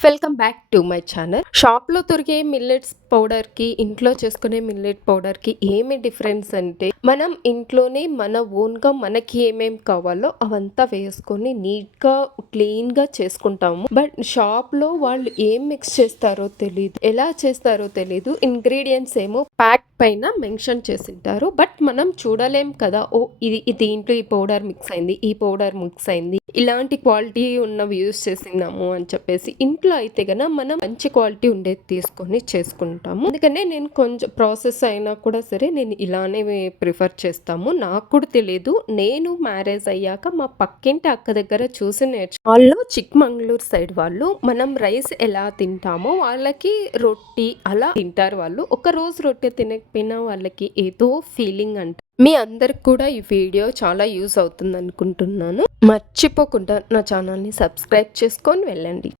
Welcome back to my channel. షాప్‌లో దొరికే millets పౌడర్‌కి, ఇంట్లో చేసుకునే మిల్లెట్ పౌడర్‌కి ఏమి డిఫరెన్స్ అంటే, మనం ఇంట్లోనే మన ఓన్‌గా మనకి ఏమేమి కావాలో అవంతా వేసుకొని నీట్‌గా, క్లీన్‌గా చేసుకుంటాము. బట్ షాప్‌లో వాళ్ళు ఏం మిక్స్ చేస్తారో తెలీదు. ఎలా చేస్తారో తెలీదు. ఇంగ్రీడియెంట్స్ ఏమో ప్యాక్ పైన మెన్షన్ చేసుంటారు. బట్ మనం చూడలేం కదా! ఓహ్! దీంట్లో ఈ పౌడర్ మిక్స్ అయింది. ఈ పౌడర్ మిక్స్ అయింది. ఇలాంటి క్వాలిటీ ఉన్నవి యూజ్ చేసినాము అని చెప్పేసి. ఇంట్లో అయితే గన మనం మంచి క్వాలిటీ ఉండేది తీసుకొని చేసుకుంటాము. అందుకనే నేను కొంచెం ప్రాసెస్ అయినా కూడా సరే నేను ఇలానే ప్రిఫర్ చేస్తాము. నాకు కూడా తెలీదు. నేను మ్యారేజ్ అయ్యాక మా పక్కింటి అక్క దగ్గర చూసి వాళ్ళు చిక్మంగళూరు సైడ్ వాళ్ళు మనం రైస్ ఎలా తింటామో వాళ్ళకి రొట్టి అలా తింటారు వాళ్ళు. ఒక రోజు రొట్టె తినకపోయినా వాళ్ళకి ఏదో ఫీలింగ్ అంట. మీ అందరికి కూడా ఈ వీడియో చాలా యూజ్ అవుతుంది అనుకుంటున్నాను. మర్చిపోకుండా నా ఛానల్ని సబ్స్క్రైబ్ చేసుకొని వెళ్ళండి.